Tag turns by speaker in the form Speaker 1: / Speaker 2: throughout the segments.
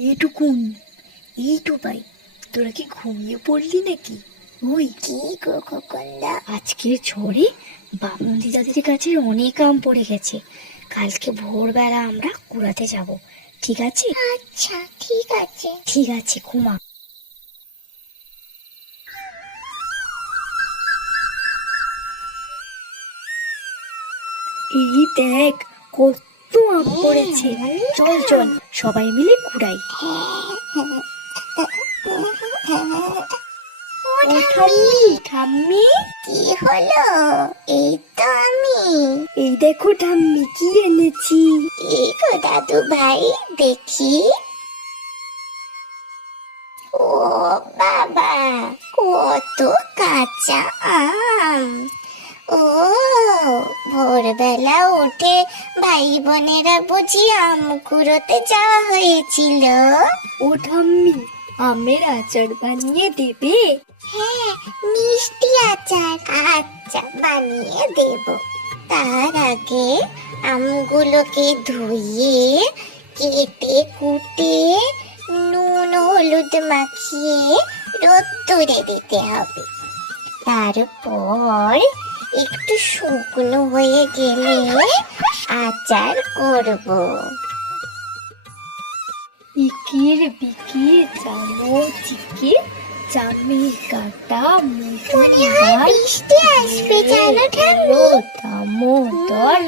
Speaker 1: এটুকুন এই ভাই তোরা কি ঘুমিয়ে পড়লি নাকি? ওই
Speaker 2: কি গো খোকনদা?
Speaker 1: আজকের ঝড়ে বামন দিদাদের কাছে অনেক আম পড়ে গেছে। কালকে ভোরবেলা আমরা কুড়াতে যাব। ঠিক আছে?
Speaker 2: আচ্ছা ঠিক আছে।
Speaker 1: ঠিক আছে ঘুমা। এই দেখ কত আম পড়েছে। চল চল সবাই মিলে কুড়াই ঠাম্মি ঠাম্মি।
Speaker 2: কি হলো? এই তো আমি।
Speaker 1: এই দেখো ঠাম্মি কি এনেছি?
Speaker 2: এই গো দাদু ভাই দেখি। ও বাবা কত কাঁচা আম। ও ভোরবেলা উঠে ভাই বোনেরা বুঝি আম কুড়োতে যাওয়া হয়েছিল।
Speaker 1: ও আমের আচার বানিয়ে দেবে?
Speaker 2: হ্যাঁ মিষ্টি আচার আচ্ছা বানিয়ে দেব। তার আগে আমগুলোকে ধুয়ে কেটে কুটে নুন হলুদ মাখিয়ে রোদ্দুরে দিতে হবে। তারপর একটু শুকনো হয়ে গেলে আচার করব।
Speaker 1: ইকির বিকির চামচিকে চামের কাটা
Speaker 2: মনে হয় বৃষ্টি আসবে জানো ঠাম্মি?
Speaker 1: দামোদর।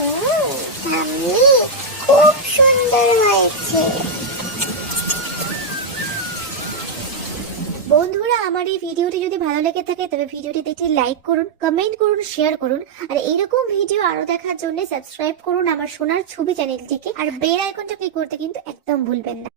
Speaker 2: ও ঠাম্মি খুব সুন্দর হয়েছে। আমার এই ভিডিওটি যদি ভালো লেগে থাকে, তবে ভিডিওটিতে একটি লাইক করুন কমেন্ট করুন শেয়ার করুন। আর এরকম ভিডিও আরও দেখার জন্য সাবস্ক্রাইব করুন আমার সোনার ছবি চ্যানেলটিকে আর বেল আইকনটা ক্লিক করতে কিন্তু একদম ভুলবেন না।